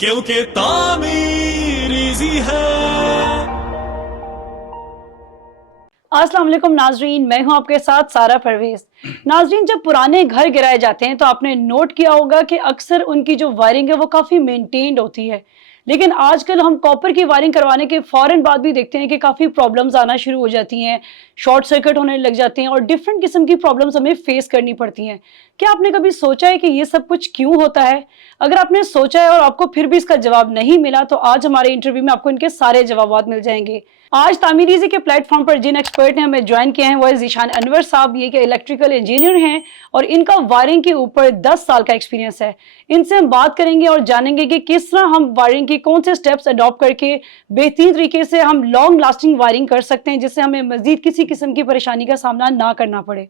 क्योंकि तामीर इजी है। अस्सलाम वालेकुम नाजरीन, मैं हूं आपके साथ सारा परवेज। नाजरीन, जब पुराने घर गिराए जाते हैं तो आपने नोट किया होगा कि अक्सर उनकी जो वायरिंग है वो काफ़ी मेंटेन्ड होती है। लेकिन आजकल हम कॉपर की वायरिंग करवाने के फ़ौरन बाद भी देखते हैं कि काफ़ी प्रॉब्लम्स आना शुरू हो जाती हैं, शॉर्ट सर्किट होने लग जाते हैं और डिफरेंट किस्म की प्रॉब्लम्स हमें फेस करनी पड़ती हैं। क्या आपने कभी सोचा है कि ये सब कुछ क्यों होता है? अगर आपने सोचा है और आपको फिर भी इसका जवाब नहीं मिला तो आज हमारे इंटरव्यू में आपको इनके सारे जवाब मिल जाएंगे। आज तामीर-ई-ज़ी के प्लेटफॉर्म पर जिन एक्सपर्ट ने हमें ज्वाइन किए हैं वो है ज़ीशान अनवर साहब। ये कि इलेक्ट्रिकल इंजीनियर हैं और इनका वायरिंग के ऊपर 10 साल का एक्सपीरियंस है। इनसे हम बात करेंगे और जानेंगे कि किस तरह हम वायरिंग के कौन से स्टेप्स अडॉप्ट करके बेहतरीन तरीके से हम लॉन्ग लास्टिंग वायरिंग कर सकते हैं, जिससे हमें मजीद किसी किस्म की परेशानी का सामना ना करना पड़े।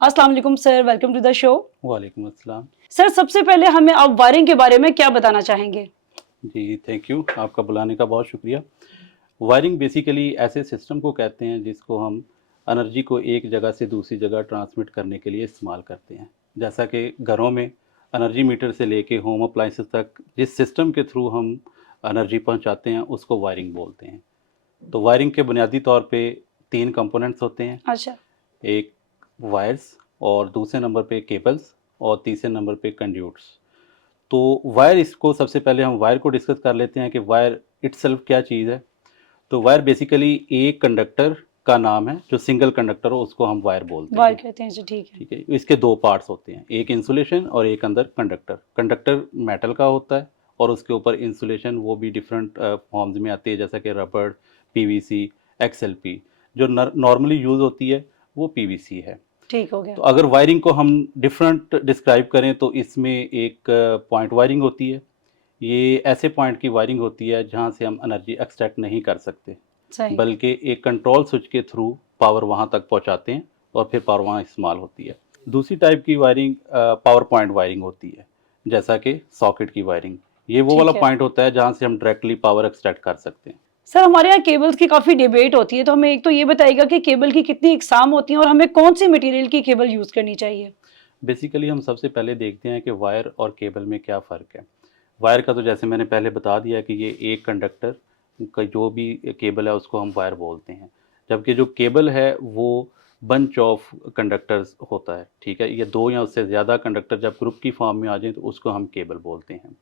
अस्सलाम वालेकुम sir, welcome to the show. वालेकुम अस्सलाम। सर, सबसे पहले हमें आप वायरिंग के बारे में क्या बताना चाहेंगे? जी थैंक यू, आपका बुलाने का बहुत शुक्रिया। वायरिंग बेसिकली ऐसे सिस्टम को कहते हैं जिसको हम एनर्जी को एक जगह से दूसरी जगह ट्रांसमिट करने के लिए इस्तेमाल करते हैं। जैसा कि घरों में एनर्जी मीटर से लेके होम अप्लाइंसेस तक जिस सिस्टम के थ्रू हम एनर्जी पहुंचाते हैं उसको वायरिंग बोलते हैं। तो वायरिंग के बुनियादी तौर पे 3 कंपोनेंट्स होते हैं। अच्छा। एक वायर्स, और दूसरे नंबर पे केबल्स, और तीसरे नंबर पे कंड्यूट्स। तो वायर, इसको सबसे पहले हम वायर को डिस्कस कर लेते हैं कि वायर इटसेल्फ क्या चीज़ है। तो वायर बेसिकली एक कंडक्टर का नाम है, जो सिंगल कंडक्टर हो उसको हम वायर बोलते वायर हैं। कहते हैं जी, ठीक है। ठीक है, इसके 2 पार्ट्स होते हैं, एक इंसुलेशन और एक अंदर कंडक्टर। कंडक्टर मेटल का होता है और उसके ऊपर इंसुलेशन वो भी डिफरेंट फॉर्म्स में आती है, जैसा कि रबड़, पीवीसी, एक्सएलपी। जो नॉर्मली यूज़ होती है वो पीवीसी है। ठीक हो गया। तो अगर वायरिंग को हम डिफरेंट डिस्क्राइब करें तो इसमें एक पॉइंट वायरिंग होती है। ये ऐसे पॉइंट की वायरिंग होती है जहाँ से हम एनर्जी एक्सट्रैक्ट नहीं कर सकते, सही। बल्कि एक कंट्रोल स्विच के थ्रू पावर वहाँ तक पहुँचाते हैं और फिर पावर वहाँ इस्तेमाल होती है। दूसरी टाइप की वायरिंग पावर पॉइंट वायरिंग होती है, जैसा कि सॉकेट की वायरिंग। ये वो वाला ठीक है। पॉइंट होता है जहाँ से हम डायरेक्टली पावर एक्सट्रैक्ट कर सकते हैं। सर, हमारे यहाँ केबल्स की काफ़ी डिबेट होती है, तो हमें एक तो ये बताइएगा कि केबल की कितनी इकसाम होती हैं और हमें कौन सी मटेरियल की केबल यूज़ करनी चाहिए? बेसिकली हम सबसे पहले देखते हैं कि वायर और केबल में क्या फ़र्क है। वायर का तो जैसे मैंने पहले बता दिया कि ये एक कंडक्टर का जो भी केबल है उसको हम वायर बोलते हैं। जबकि जो केबल है वो बंच ऑफ कंडक्टर्स होता है, ठीक है? ये 2 या उससे ज़्यादा कंडक्टर जब ग्रुप की फॉर्म में आ जाएँ तो उसको हम केबल बोलते हैं।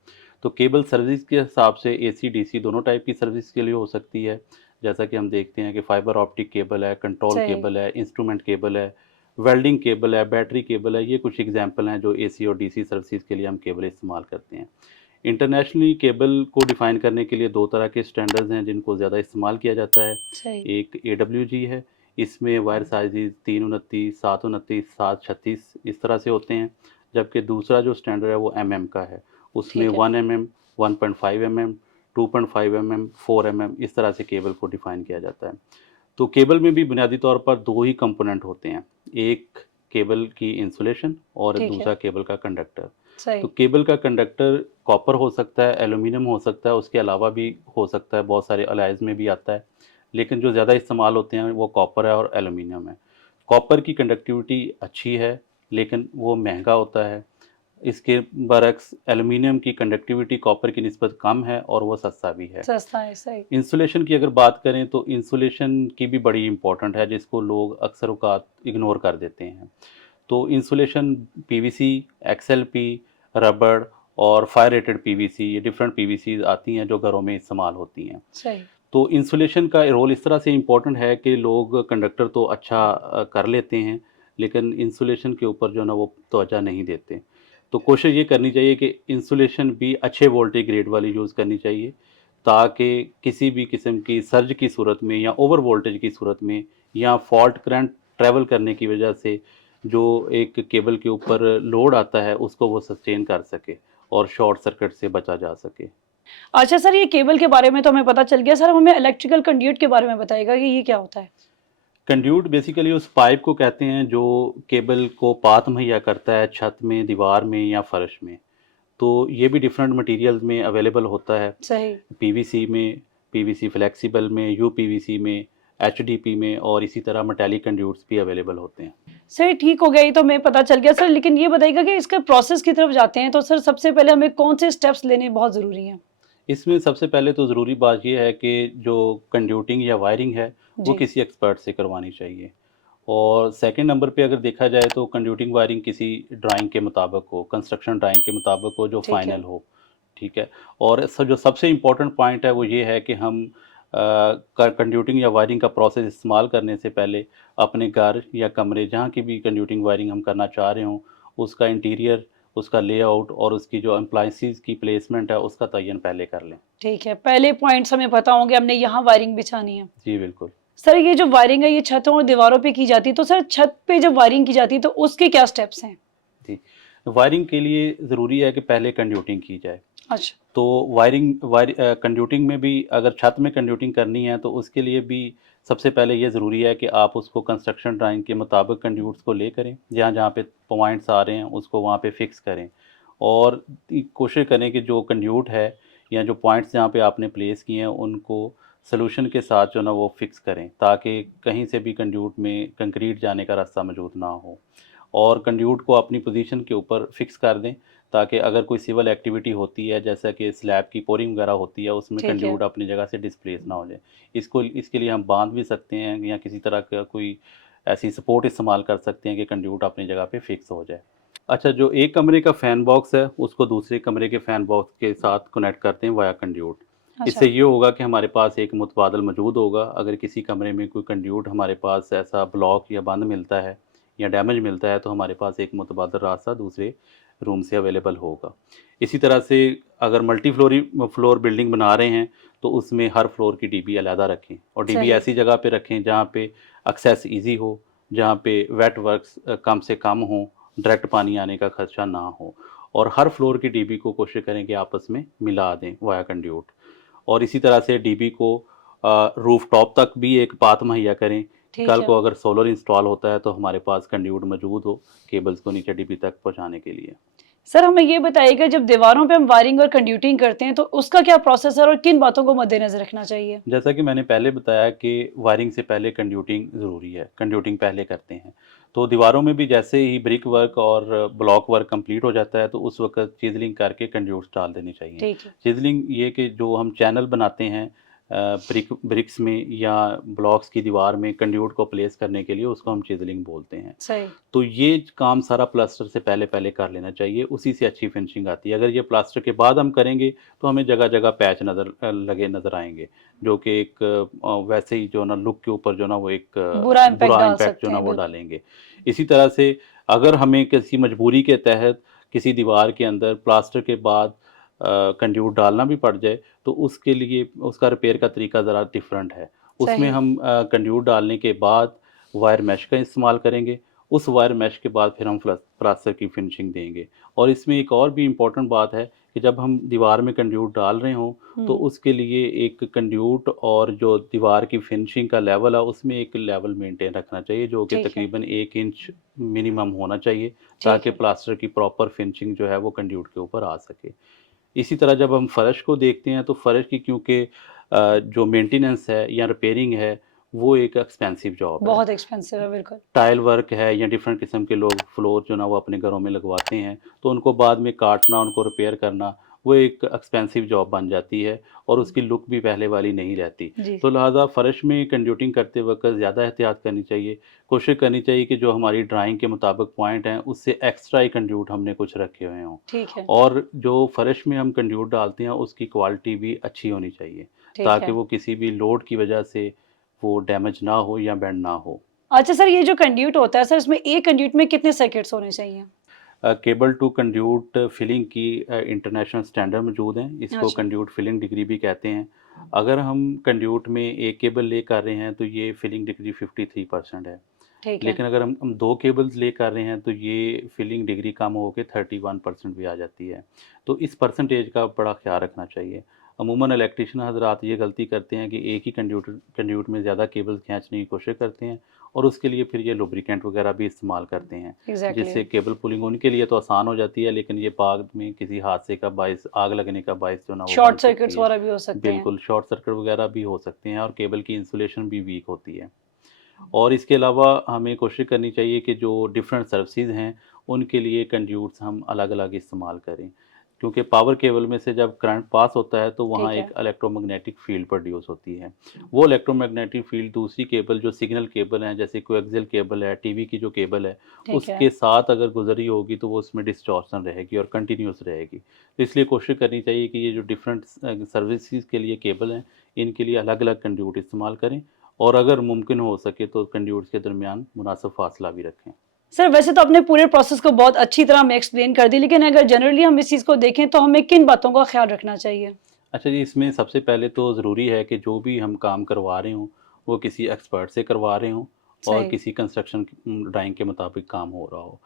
तो केबल सर्विस के हिसाब से एसी, डीसी दोनों टाइप की सर्विस के लिए हो सकती है। जैसा कि हम देखते हैं कि फाइबर ऑप्टिक केबल है, कंट्रोल सही। केबल है, इंस्ट्रूमेंट केबल है, वेल्डिंग केबल है, बैटरी केबल है। ये कुछ एग्जांपल हैं जो एसी और डीसी सर्विसेज के लिए हम केबल इस्तेमाल करते हैं। इंटरनेशनली केबल को डिफ़ाइन करने के लिए 2 तरह के स्टैंडर्ड्स हैं जिनको ज़्यादा इस्तेमाल किया जाता है। सही। एक एडब्ल्यूजी है, इसमें वायर साइज़ेज़ 329, 729, 736 इस तरह से होते हैं। जबकि दूसरा जो स्टैंडर्ड है वो एमएम का है, उसमें ठीक है। 1 एमएम, 1.5 एमएम, 2.5 एमएम, 4 एमएम इस तरह से केबल को डिफ़ाइन किया जाता है। तो केबल में भी बुनियादी तौर पर 2 ही कंपोनेंट होते हैं, एक केबल की इंसुलेशन और ठीक है। दूसरा केबल का कंडक्टर। तो सही। केबल का कंडक्टर कॉपर हो सकता है, एल्यूमीनियम हो सकता है, उसके अलावा भी हो सकता है, बहुत सारे अलॉयज़ में भी आता है। लेकिन जो ज़्यादा इस्तेमाल होते हैं वो कॉपर है और एल्यूमीनियम है। कॉपर की कंडक्टिविटी अच्छी है, लेकिन वो महंगा होता है। इसके बरअक्स एल्यूमीनियम की कंडक्टिविटी कॉपर की निस्बत कम है और वो सस्ता भी है। सस्ता है, सही। इंसुलेशन की अगर बात करें तो इंसुलेशन की भी बड़ी इम्पोर्टेंट है, जिसको लोग अक्सर औक़ात इग्नोर कर देते हैं। तो इंसुलेशन पीवीसी, एक्सएलपी, रबड़ और फायर रेटेड पीवीसी, ये डिफरेंट पीवीसीज़ आती हैं जो घरों में इस्तेमाल होती हैं। सही। तो इंसुलेशन का रोल इस तरह से इम्पोर्टेंट है कि लोग कंडक्टर तो अच्छा कर लेते हैं, लेकिन इंसुलेशन के ऊपर जो है ना वो तवज्जो नहीं देते। तो कोशिश ये करनी चाहिए कि इंसुलेशन भी अच्छे वोल्टेज ग्रेड वाली यूज़ करनी चाहिए, ताकि किसी भी किस्म की सर्ज की सूरत में या ओवर वोल्टेज की सूरत में या फॉल्ट करंट ट्रैवल करने की वजह से जो एक केबल के ऊपर लोड आता है उसको वो सस्टेन कर सके और शॉर्ट सर्किट से बचा जा सके। अच्छा सर, ये केबल के बारे में तो हमें पता चल गया। सर, हमें इलेक्ट्रिकल कंड्यूट के बारे में बताइएगा कि ये क्या होता है? कंड्यूट बेसिकली उस पाइप को कहते हैं जो केबल को पाथ मुहैया करता है छत में, दीवार में या फर्श में। तो ये भी डिफरेंट मटेरियल्स में अवेलेबल होता है। सही। पीवीसी में, पीवीसी फ्लेक्सिबल में, यूपीवीसी में, एचडीपी में, और इसी तरह मेटालिक कंड्यूट्स भी अवेलेबल होते हैं। सर, ठीक हो गया, ये तो हमें पता चल गया सर। लेकिन ये बताइएगा कि इसके प्रोसेस की तरफ जाते हैं तो सर सबसे पहले हमें कौन से स्टेप्स लेने बहुत ज़रूरी हैं? इसमें सबसे पहले तो ज़रूरी बात ये है कि जो कंड्यूटिंग या वायरिंग है वो जी। किसी एक्सपर्ट से करवानी चाहिए। और सेकंड नंबर पे अगर देखा जाए तो कंड्यूटिंग वायरिंग किसी ड्राइंग के मुताबिक हो, कंस्ट्रक्शन ड्राइंग के मुताबिक हो जो ठीक है। फाइनल हो, ठीक है? और जो सबसे इम्पोर्टेंट पॉइंट है वो ये है कि हम कंड्यूटिंग या वायरिंग का प्रोसेस इस्तेमाल करने से पहले अपने घर या कमरे जहाँ की भी कंड्यूटिंग वायरिंग हम करना चाह रहे हों, उसका इंटीरियर, उसका लेआउट और उसकी जो एप्लायंसेस की प्लेसमेंट है उसका तयन पहले कर लें। ठीक है, पहले पॉइंट्स हमें पता होंगे हमने यहाँ वायरिंग बिछानी है। जी, बिल्कुल। सर ये जो वायरिंग है ये छतों और दीवारों पे की जाती है, तो सर छत पे जब वायरिंग की जाती है तो उसके क्या स्टेप्स हैं? जी, वायरिंग के लिए ज़रूरी है कि पहले कंड्यूटिंग की जाए। अच्छा। तो कंड्यूटिंग में भी अगर छत में कंड्यूटिंग करनी है तो उसके लिए भी सबसे पहले ये ज़रूरी है कि आप उसको कंस्ट्रक्शन ड्राइंग के मुताबिक कंड्यूट्स को ले करें, जहाँ-जहाँ पे पॉइंट्स आ रहे हैं उसको वहाँ पे फिक्स करें। और कोशिश करें कि जो कंड्यूट है या जो पॉइंट्स जहाँ पे आपने प्लेस किए हैं उनको सॉल्यूशन के साथ जो है ना वो फिक्स करें, ताकि कहीं से भी कंड्यूट में कंक्रीट जाने का रास्ता मौजूद ना हो। और कंड्यूट को अपनी पोजीशन के ऊपर फिक्स कर दें, ताकि अगर कोई सिविल एक्टिविटी होती है जैसा कि स्लैब की पोरिंग वगैरह होती है उसमें ठीक है। कंड्यूट अपनी जगह से डिस्प्लेस ना हो जाए। इसके लिए हम बांध भी सकते हैं या किसी तरह का कोई ऐसी सपोर्ट इस्तेमाल कर सकते हैं कि कंड्यूट अपनी जगह पे फिक्स हो जाए। अच्छा, जो एक कमरे का फ़ैन बॉक्स है उसको दूसरे कमरे के फ़ैन बॉक्स के साथ कनेक्ट करते हैं वाया कंड्यूट। अच्छा। इससे ये होगा कि हमारे पास एक मुतबादल मौजूद होगा। अगर किसी कमरे में कोई कंड्यूट हमारे पास ऐसा ब्लॉक या बंद मिलता है या डैमेज मिलता है तो हमारे पास एक मुतबादल रास्ता दूसरे रूम से अवेलेबल होगा। इसी तरह से अगर फ्लोर बिल्डिंग बना रहे हैं तो उसमें हर फ्लोर की डीबी अलहदा रखें और डीबी सही। ऐसी जगह पे रखें जहाँ पे एक्सेस ईज़ी हो, जहाँ पे वेट वर्क्स कम से कम हों, डायरेक्ट पानी आने का खदशा ना हो। और हर फ्लोर की डीबी को कोशिश करें कि आपस में मिला दें वाया कंड्यूट। और इसी तरह से डीबी को रूफ टॉप तक भी एक पाथ मुहैया करें कि ठीक कल है। को अगर सोलर इंस्टॉल होता है तो हमारे पास कंड्यूट मौजूद हो केबल्स को नीचे डीबी तक पहुंचाने के लिए। सर हमें ये बताइएगा जब दीवारों पे हम वायरिंग और कंड्यूटिंग करते हैं तो उसका क्या प्रोसेस है और किन बातों को मद्देनजर रखना चाहिए? जैसा कि मैंने पहले बताया कि वायरिंग से पहले कंड्यूटिंग ज़रूरी है, कंड्यूटिंग पहले करते हैं। तो दीवारों में भी जैसे ही ब्रिक वर्क और ब्लॉक वर्क कंप्लीट हो जाता है तो उस वक़्त चिज़लिंग करके कंड्यूट्स डाल देने चाहिए। ठीक है। चिज़लिंग ये कि जो हम चैनल बनाते हैं ब्रिक्स में या ब्लॉक्स की दीवार में कंड्यूट को प्लेस करने के लिए उसको हम चिज़लिंग बोलते हैं। सही। तो ये काम सारा प्लास्टर से पहले-पहले कर लेना चाहिए, उसी से अच्छी फिनिशिंग आती है। अगर ये प्लास्टर के बाद हम करेंगे, तो हमें जगह-जगह पैच लगे नज़र आएँगे, जो कि एक वैसे ही जो ना लुक के ऊपर जो ना वो एक बुरा इम्पैक्ट बुरा डाल इम्पैक्ट जो सकते ना हैं, वो बिल्कुल। डालेंगे। इसी तरह से अगर हमें किसी मजबूरी के तहत किसी दीवार के अंदर प्लास्टर के बाद कंड्यूट डालना भी पड़ जाए, तो उसके लिए उसका रिपेयर का तरीका ज़रा डिफरेंट है। उसमें सही। हम कंड्यूट डालने के बाद वायर मैश का इस्तेमाल करेंगे। उस वायर मैश के बाद फिर हम प्लास्टर की फिनिशिंग देंगे। और इसमें एक और भी इम्पोर्टेंट बात है कि जब हम दीवार में कंड्यूट डाल रहे हों, तो उसके लिए एक कंड्यूट और जो दीवार की फिनिशिंग का लेवल है, उसमें एक लेवल मेंटेन रखना चाहिए, जो कि ठीक है। तकरीबन 1 इंच मिनिमम होना चाहिए, ठीक ताकि है। प्लास्टर की प्रॉपर फिनिशिंग जो है वो कंड्यूट के ऊपर आ सके। इसी तरह जब हम फ़र्श को देखते हैं तो फ़र्श की क्योंकि जो मेंटेनेंस है या रिपेयरिंग है, वो एक एक्सपेंसिव जॉब है। बहुत एक्सपेंसिव है, बिल्कुल। टाइल वर्क है या डिफरेंट किस्म के लोग फ्लोर जो ना वो अपने घरों में लगवाते हैं, तो उनको बाद में काटना, उनको रिपेयर करना, वो एक एक्सपेंसिव जॉब बन जाती है और उसकी लुक भी पहले वाली नहीं रहती। जी। तो लिहाज़ा फ़र्श में कंड्यूटिंग करते वक़्त ज़्यादा एहतियात करनी चाहिए। कोशिश करनी चाहिए कि जो हमारी ड्राइंग के मुताबिक पॉइंट हैं, उससे एक्स्ट्रा ही कंड्यूट हमने कुछ रखे हुए हों। ठीक है। और जो फ़र्श में हम कंड्यूट डालते हैं, उसकी क्वालिटी भी अच्छी होनी चाहिए, ठीक ताकि है। वो किसी भी लोड की वजह से वो डैमेज ना हो या बेंड ना हो। अच्छा सर ये जो कंड्यूट होता है सर इसमें एक कंड्यूट में कितने सर्किट्स होने चाहिए? केबल टू कंड्यूट फिलिंग की इंटरनेशनल स्टैंडर्ड मौजूद हैं। इसको अच्छा। कंड्यूट फिलिंग डिग्री भी कहते हैं। अगर हम कंड्यूट में एक केबल ले कर रहे हैं तो ये फिलिंग डिग्री 53% है। ठीक है। लेकिन अगर हम 2 केबल्स ले कर रहे हैं तो ये फिलिंग डिग्री कम होके 31% भी आ जाती है। तो इस परसेंटेज का बड़ा ख़्याल रखना चाहिए। अमूमन इलेक्ट्रीशियन हज़रात ये गलती करते हैं कि एक ही कंड्यूट में ज़्यादा केबल्स खींचने की कोशिश करते हैं और उसके लिए फिर ये लुब्रिकेंट वगैरह भी इस्तेमाल करते हैं, एग्जैक्टली। जिससे केबल पुलिंग उनके लिए तो आसान हो जाती है, लेकिन ये बाद में किसी हादसे का बाइस, आग लगने का बाइस जो ना वो बन शॉर्ट सकती सर्किट्स है। वगैरह भी हो सकते हैं। बिल्कुल, शॉर्ट सर्किट वगैरह भी हो सकते हैं और केबल की इंसुलेशन भी वीक होती है। और इसके अलावा हमें कोशिश करनी चाहिए कि जो डिफरेंट सर्विसेज हैं, उनके लिए कंड्यूट्स हम अलग-अलग इस्तेमाल करें। क्योंकि पावर केबल में से जब करंट पास होता है तो वहाँ ठीक है। एक इलेक्ट्रोमैग्नेटिक फील्ड प्रोड्यूस होती है। वो इलेक्ट्रोमैग्नेटिक फील्ड दूसरी केबल जो सिग्नल केबल है, जैसे कोएक्सियल केबल है, टीवी की जो केबल है, ठीक है। उसके साथ अगर गुजरी होगी तो वो उसमें डिस्टॉर्शन रहेगी और कंटिन्यूस रहेगी। तो इसलिए कोशिश करनी चाहिए कि ये जो डिफरेंट सर्विसेज के लिए केबल हैं, इनके लिए अलग-अलग कंड्यूट इस्तेमाल करें और अगर मुमकिन हो सके तो कंड्यूट्स के दरमियान मुनासिब फासला भी रखें। सर वैसे तो आपने पूरे प्रोसेस को बहुत अच्छी तरह हमें एक्सप्लेन कर दी, लेकिन अगर जनरली हम इस चीज़ को देखें तो हमें किन बातों का ख्याल रखना चाहिए? अच्छा जी, इसमें सबसे पहले तो ज़रूरी है कि जो भी हम काम करवा रहे हों, वो किसी एक्सपर्ट से करवा रहे हों और सही। किसी कंस्ट्रक्शन ड्राइंग के मुताबिक काम हो रहा हो।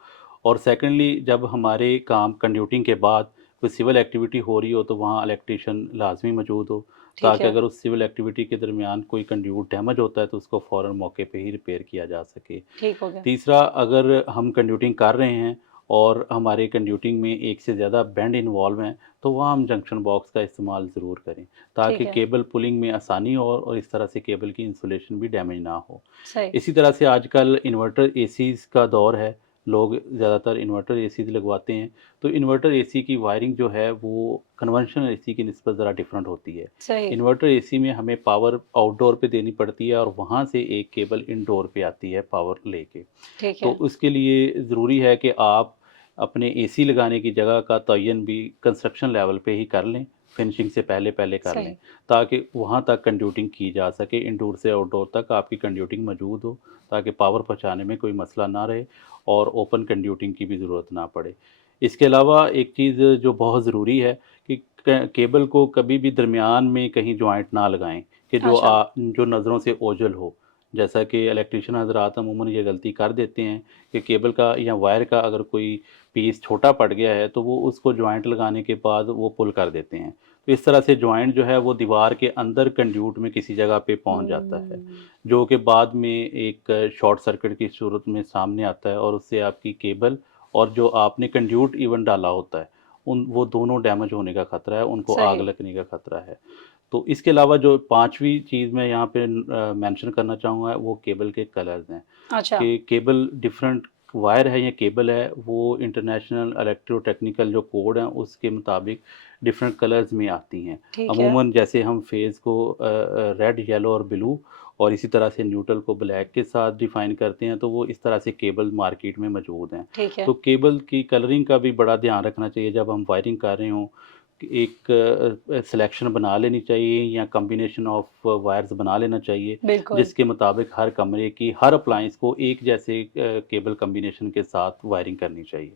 और सेकंडली जब हमारे काम कंड्यूटिंग के बाद कोई सिविल एक्टिविटी हो रही हो तो वहाँ इलेक्ट्रीशियन लाज़मी मौजूद हो, ठीक ताकि है। अगर उस सिविल एक्टिविटी के दरमियान कोई कंड्यूट डैमेज होता है तो उसको फ़ौरन मौके पे ही रिपेयर किया जा सके। ठीक हो गया। तीसरा, अगर हम कंड्यूटिंग कर रहे हैं और हमारे कंड्यूटिंग में एक से ज़्यादा बेंड इन्वॉल्व हैं, तो वहाँ हम जंक्शन बॉक्स का इस्तेमाल ज़रूर करें, ताकि ठीक है। केबल पुलिंग में आसानी हो और इस तरह से केबल की इंसुलेशन भी डैमेज ना हो। सही। इसी तरह से आजकल इन्वर्टर एसीज़ का दौर है, लोग ज़्यादातर इन्वर्टर एसीज़ लगवाते हैं, तो इन्वर्टर एसी की वायरिंग जो है वो कन्वेंशनल एसी की निस्बत ज़रा डिफरेंट होती है। सही। इन्वर्टर एसी में हमें पावर आउटडोर पे देनी पड़ती है और वहाँ से एक केबल इनडोर पे आती है पावर लेके। ठीक तो है। उसके लिए ज़रूरी है कि आप अपने एसी लगाने की जगह का तयन भी कंस्ट्रक्शन लेवल पे ही कर लें, फिनिशिंग से पहले कर लें, सही। ताकि वहाँ तक कंड्यूटिंग की जा सके, इनडोर से आउटडोर तक आपकी कंड्यूटिंग मौजूद हो, ताकि पावर पहुँचाने में कोई मसला ना रहे और ओपन कंड्यूटिंग की भी ज़रूरत ना पड़े। इसके अलावा एक चीज़ जो बहुत ज़रूरी है कि केबल को कभी भी दरमियान में कहीं जॉइंट ना लगाएं कि अच्छा। जो नज़रों से ओझल हो। जैसा कि इलेक्ट्रीशियन हज़रात अमूमन ये गलती कर देते हैं कि केबल का या वायर का अगर कोई पीस छोटा पड़ गया है तो वो उसको जॉइंट लगाने के बाद वो पुल कर देते हैं। तो इस तरह से जॉइंट जो है वो दीवार के अंदर कंड्यूट में किसी जगह पे पहुंच जाता है, हम्म। जो कि बाद में एक शॉर्ट सर्किट की सूरत में सामने आता है और उससे आपकी केबल और जो आपने कंड्यूट इवन डाला होता है, वो दोनों डैमेज होने का ख़तरा है, उनको आग सही। लगने का ख़तरा है। तो इसके अलावा जो पाँचवीं चीज़ मैं यहाँ पे मेंशन करना चाहूँगा वो केबल के कलर्स हैं, अच्छा। कि केबल डिफरेंट वायर है या केबल है, वो इंटरनेशनल इलेक्ट्रोटेक्निकल जो कोड हैं उसके मुताबिक डिफरेंट कलर्स में आती हैं। ठीक है। अमूमन जैसे हम फेज़ को रेड, येलो और ब्लू और इसी तरह से न्यूट्रल को ब्लैक के साथ डिफ़ाइन करते हैं, तो वो इस तरह से केबल मार्केट में मौजूद हैं। ठीक है। तो केबल की कलरिंग का भी बड़ा ध्यान रखना चाहिए जब हम वायरिंग कर रहे हों, कि एक सिलेक्शन बना लेनी चाहिए या कॉम्बिनेशन ऑफ वायर्स बना लेना चाहिए, बिल्कुल। जिसके मुताबिक हर कमरे की हर अप्लायंस को एक जैसे केबल कॉम्बिनेशन के साथ वायरिंग करनी चाहिए।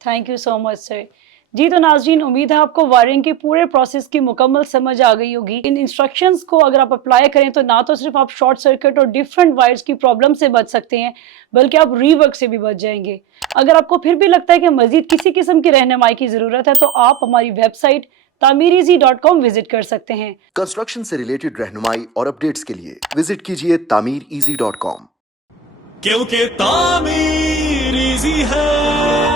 Thank you so much sir. जी तो नाज़रीन, उम्मीद है आपको वायरिंग के पूरे प्रोसेस की मुकम्मल समझ आ गई होगी। इन इंस्ट्रक्शंस को अगर आप अप्लाई करें तो ना तो सिर्फ आप शॉर्ट सर्किट और डिफरेंट वायर्स की प्रॉब्लम से बच सकते हैं, बल्कि आप रीवर्क से भी बच जाएंगे। अगर आपको फिर भी लगता है कि मजीद किसी किस्म की रहनुमाई की ज़रूरत है तो आप हमारी वेबसाइट tameereasy.com विजिट कर सकते हैं। कंस्ट्रक्शन से रिलेटेड रहनुमाई और अपडेट्स के लिए विजिट कीजिए tameereasy.com। क्योंकि तामीर इजी है।